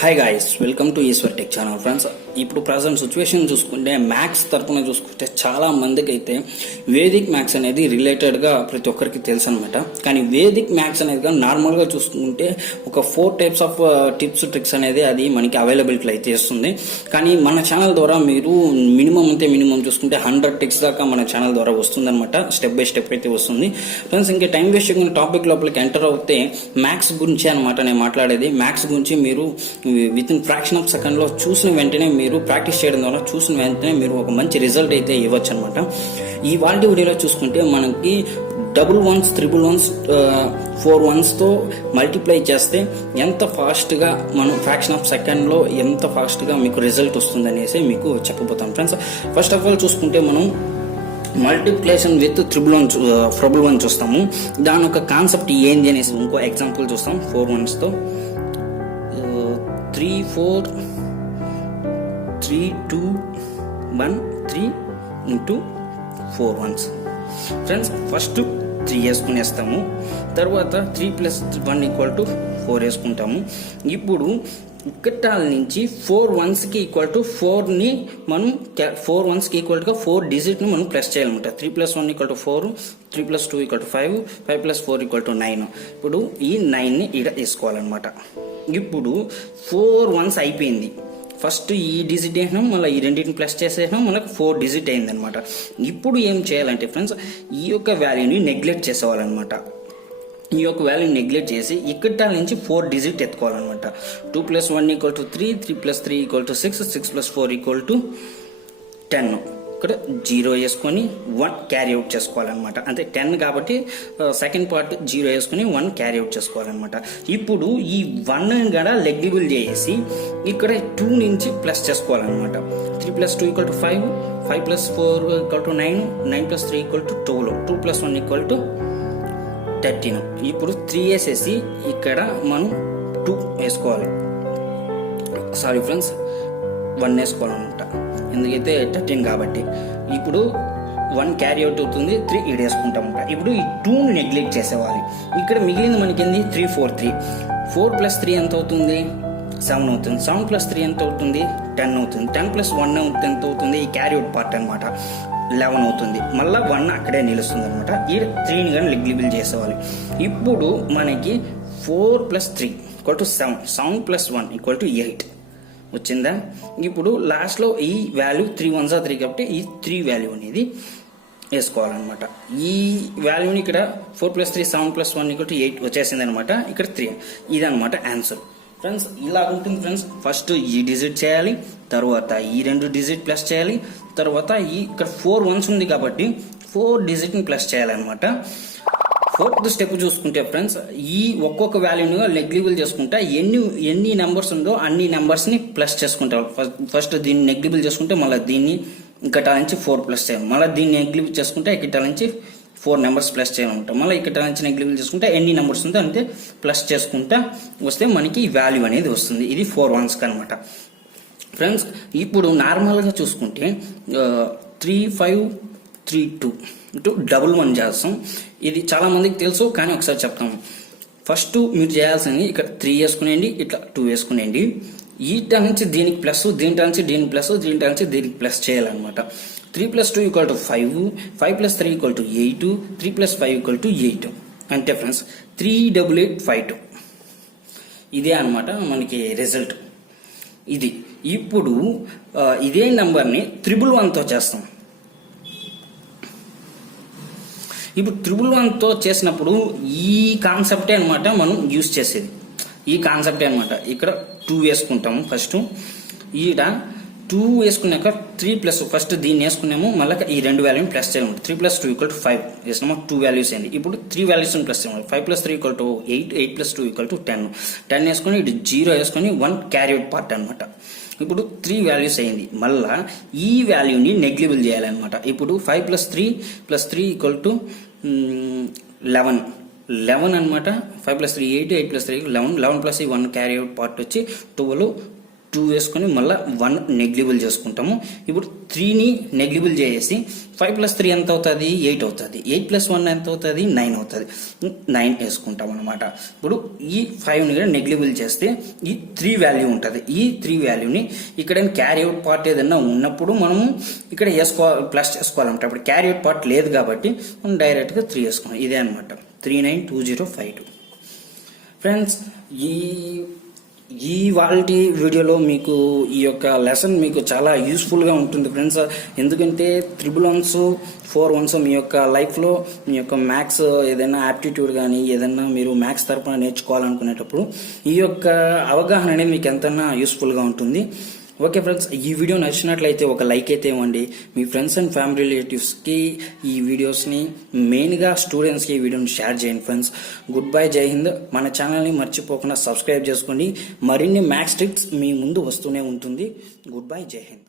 Hi guys, welcome to Eshwar tech channel. Friends, ఇప్పుడు present situation చూసుకుంటే maths తరపున చూసుకుంటే చాలా మందికి అయితే వేదిక్ మ్యాథ్స్ అనేది రిలేటెడ్గా ప్రతి ఒక్కరికి తెలుసు అనమాట. కానీ వేదిక్ మ్యాథ్స్ అనేది నార్మల్గా చూసుకుంటే ఒక 4 టైప్స్ ఆఫ్ టిప్స్ ట్రిక్స్ అనేది అది మనకి అవైలబిలిటీ అయితే ఇస్తుంది. కానీ మన ఛానల్ ద్వారా మీరు మినిమం చూసుకుంటే 100 టిక్స్ దాకా మన ఛానల్ ద్వారా వస్తుంది అనమాట. స్టెప్ బై స్టెప్ అయితే వస్తుంది. ఫ్రెండ్స్, ఇంకా టైం వేస్ట్ చేయకుండా టాపిక్ లోపలికి ఎంటర్ అవుతే మ్యాథ్స్ గురించి అనమాట నేను మాట్లాడేది. మ్యాథ్స్ గురించి మీరు with in fraction of second లో చూసిన వెంటనే మీరు ప్రాక్టీస్ చేయడం ద్వారా చూసిన వెంటనే మీరు ఒక మంచి రిజల్ట్ అయితే ఇవ్వచ్చు అనమాట. ఈ వాల్టీ వీడియోలో చూసుకుంటే మనకి 11s, 311s, 4 తో మల్టిప్లై చేస్తే ఎంత ఫాస్ట్గా మనం ఫ్రాక్షన్ ఆఫ్ సెకండ్లో ఎంత ఫాస్ట్గా మీకు రిజల్ట్ వస్తుంది అనేసి మీకు చెప్పబోతాం. ఫ్రెండ్స్, ఫస్ట్ ఆఫ్ ఆల్ చూసుకుంటే మనం మల్టిప్లికేషన్ విత్ 311 చూస్తాము. దాని ఒక కాన్సెప్ట్ ఏంది అనేసి ఇంకో ఎగ్జాంపుల్ చూస్తాం. 4 తో 3 4 3 2 1 3 into 4 1s. Friends, first 3 వేసుకునేస్తాము. తర్వాత 3 + 1 = 4 వేసుకుంటాము. ఇప్పుడు ఇక్కటాల నుంచి 4 1s కి ఈక్వల్ టు 4ని మనం 4 1s కి ఈక్వల్ గా 4 డిజిట్ని మనం ప్లస్ చేయాలన్నమాట. 3 + 1 = 4, 3 + 2 = 5, 5 + 4 = 9. ఇప్పుడు ఈ 9ని ఇక్కడ వేసుకోవాలన్నమాట. ఇప్పుడు 4 1s అయిపోయింది. ఫస్ట్ ఈ డిజిట్ వేసినాం, మళ్ళీ ఈ రెండింటిని ప్లస్ చేసేసినాం, మనకు 4 డిజిట్ అయింది అనమాట. ఇప్పుడు ఏం చేయాలంటే ఫ్రెండ్స్, ఈ యొక్క వాల్యూని నెగ్లెక్ట్ చేసేవాలన్నమాట. ఈ యొక్క వాల్యూని నెగ్లెక్ట్ చేసి ఇక్కడ నుంచి 4 డిజిట్ ఎత్తుకోవాలన్నమాట. 2 + 1 = 3, 3 + 3 = 6, 6 + 4 = 10. ఇక్కడ 0 వేసుకొని 1 క్యారీ అవుట్ చేసుకోవాలన్నమాట. అంటే 10 కాబట్టి సెకండ్ పార్ట్ 0 వేసుకొని 1 క్యారీ అవుట్ చేసుకోవాలన్నమాట. ఇప్పుడు ఈ 1 కూడా లెగ్లిబుల్ చేసి ఇక్కడ 2 నుంచి ప్లస్ చేసుకోవాలన్నమాట. 3 + 2 = 5, 5 + 4 = 9, 9 + 3 = 12, 2 + 1 = 13. ఇప్పుడు 3 వేసేసి ఇక్కడ మనం 2 వేసుకోవాలి. సారీ ఫ్రెండ్స్, 1 వేసుకోవాలన్నమాట. ఎందుకైతే 13 కాబట్టి ఇప్పుడు 1 క్యారీ అవుట్ అవుతుంది, 3 ఈడ వేసుకుంటామన్నమాట. ఇప్పుడు ఈ 2ని నెగ్లెక్ట్ చేసేవాలి. ఇక్కడ మిగిలింది మనకింది 3 4 3. 4 + 3 ఎంత అవుతుంది? 7 అవుతుంది. 7 + 3 ఎంత అవుతుంది? 10 అవుతుంది. 10 + 1 ఎంత అవుతుంది? ఈ క్యారీ అవుట్ పార్ట్ అనమాట. 11 అవుతుంది. మళ్ళీ 1 అక్కడే నిలుస్తుంది అనమాట. ఈ 3ని కానీ నెగ్లిబుల్ చేసేవాలి. ఇప్పుడు మనకి 4 + 3 = 7, 7 + 1 = 8 వచ్చిందా? ఇప్పుడు లాస్ట్లో ఈ వాల్యూ 3 1s are 3 కాబట్టి ఈ 3 వాల్యూ అనేది వేసుకోవాలన్నమాట. ఈ వాల్యూని ఇక్కడ 4 + 3 7 + 1 = 8 వచ్చేసింది అనమాట. ఇక్కడ 3 ఇదనమాట ఆన్సర్. ఫ్రెండ్స్, ఇలా ఉంటుంది ఫ్రెండ్స్. ఫస్ట్ ఈ డిజిట్ చేయాలి, తర్వాత ఈ 2 డిజిట్ ప్లస్ చేయాలి, తర్వాత ఈ ఇక్కడ 4 1s ఉంది కాబట్టి 4 డిజిట్ని ప్లస్ చేయాలన్నమాట. 4th స్టెప్ చూసుకుంటే ఫ్రెండ్స్, ఈ ఒక్కొక్క వాల్యూని నెగ్లిబుల్ చేసుకుంటా ఎన్ని నెంబర్స్ ఉందో అన్ని నెంబర్స్ని ప్లస్ చేసుకుంటాం. ఫస్ట్ దీన్ని నెగ్లిబుల్ చేసుకుంటే మళ్ళీ దీన్ని ఇక్కడ నుంచి 4 ప్లస్ చేయాలి. మళ్ళీ దీన్ని నెగ్లిబుల్ చేసుకుంటే ఇక్కడ నుంచి 4 నెంబర్స్ ప్లస్ చేయాలన్నమాట. మళ్ళీ ఇక్కడ నుంచి నెగ్లిబుల్ చేసుకుంటే ఎన్ని నెంబర్స్ ఉందో అంతే ప్లస్ చేసుకుంటా వస్తే మనకి వాల్యూ అనేది వస్తుంది. ఇది 4 1s అనమాట. ఫ్రెండ్స్, ఇప్పుడు నార్మల్గా చూసుకుంటే 3 5 3 2 11 చేస్తాం. ఇది చాలా మందికి తెలుసు, కానీ ఒకసారి చెప్తాము. ఫస్ట్ మీరు చేయాల్సింది ఇక్కడ 3 వేసుకునేయండి, ఇట్లా 2 వేసుకునేయండి. ఈట నుంచి దీనికి ప్లస్, దీంట్లో నుంచి దీనికి ప్లస్, దీంట్లో నుంచి దీనికి ప్లస్ చేయాలన్నమాట. 3 + 2 = 5, 5 + 3 = 8, 3 + 5 = 8. అంతే ఫ్రెండ్స్, 38852 ఇదే అనమాట మనకి రిజల్ట్. ఇది ఇప్పుడు ఇదే నెంబర్ని 111తో చేస్తాం. ఇప్పుడు 111తో చేసినప్పుడు ఈ కాన్సెప్టే అనమాట మనం యూజ్ చేసేది. ఈ కాన్సెప్టే అనమాట. ఇక్కడ 2 వేసుకుంటాము. ఫస్ట్ ఈడ 2 వేసుకున్నాక 3 ప్లస్ ఫస్ట్ దీన్ని వేసుకున్నాము, మళ్ళీ ఈ 2 వాల్యూని ప్లస్ చేయాలి. 3 + 2 = 5 వేసినాము, 2 వాల్యూస్ అయింది. ఇప్పుడు 3 వాల్యూస్ని ప్లస్ చేయాలి. 5 + 3 = 8, 8 + 2 = 10. 10 వేసుకొని ఇటు 0 వేసుకొని 1 క్యారీ అవుట్ పార్ట్ అనమాట. ఇప్పుడు 3 వాల్యూస్ అయింది. మళ్ళా ఈ వాల్యూని నెగ్లిబుల్ చేయాలన్నమాట. ఇప్పుడు 5 + 3 + 3 = 11 అనమాట. 5 + 3 8, 8 + 3 11, 11 + 1 క్యారీ అవుట్ పార్ట్ వచ్చి 12, 2 వేసుకొని మళ్ళీ 1 నెగ్లిబుల్ చేసుకుంటాము. ఇప్పుడు 3ని నెగ్లిబుల్ చేసి 5 + 3 ఎంత అవుతుంది? 8 అవుతుంది. 8 + 1 ఎంత అవుతుంది? 9 అవుతుంది. 9 వేసుకుంటాం అనమాట. ఇప్పుడు ఈ 5ని కూడా నెగ్లిబుల్ చేస్తే ఈ 3 వాల్యూ ఉంటుంది. ఈ 3 వాల్యూని ఇక్కడ క్యారీ అవుట్ పార్ట్ ఏదైనా ఉన్నప్పుడు మనము ఇక్కడ ప్లస్ చేసుకోవాలంటే అప్పుడు క్యారీ అవుట్ పార్ట్ లేదు కాబట్టి మనం డైరెక్ట్గా 3 వేసుకున్నాం. ఇదే అనమాట 392052. ఫ్రెండ్స్, ఈ వాల్టి వీడియోలో మీకు ఈ యొక్క లెసన్ మీకు చాలా యూస్ఫుల్గా ఉంటుంది ఫ్రెండ్స్. ఎందుకంటే 111s 4 మీ యొక్క లైఫ్లో మీ యొక్క మ్యాథ్స్ ఏదైనా యాప్టిట్యూడ్ కానీ ఏదైనా మీరు మ్యాథ్స్ తరపున నేర్చుకోవాలనుకునేటప్పుడు ఈ యొక్క అవగాహన అనేది మీకు ఎంతైనా యూస్ఫుల్గా ఉంటుంది. ఓకే ఫ్రెండ్స్, ఈ వీడియో నచ్చినట్లయితే ఒక లైక్ అయితే ఇవ్వండి. మీ ఫ్రెండ్స్ అండ్ ఫ్యామిలీ రిలేటివ్స్కి ఈ వీడియోస్ని మెయిన్గా స్టూడెంట్స్కి ఈ వీడియోని షేర్ చేయండి ఫ్రెండ్స్. గుడ్ బై, జై హింద్. మన ఛానల్ని మర్చిపోకుండా సబ్స్క్రైబ్ చేసుకోండి. మరిన్ని మ్యాథ్స్ ట్రిక్స్ మీ ముందు వస్తూనే ఉంటుంది. గుడ్ బై, జై హింద్.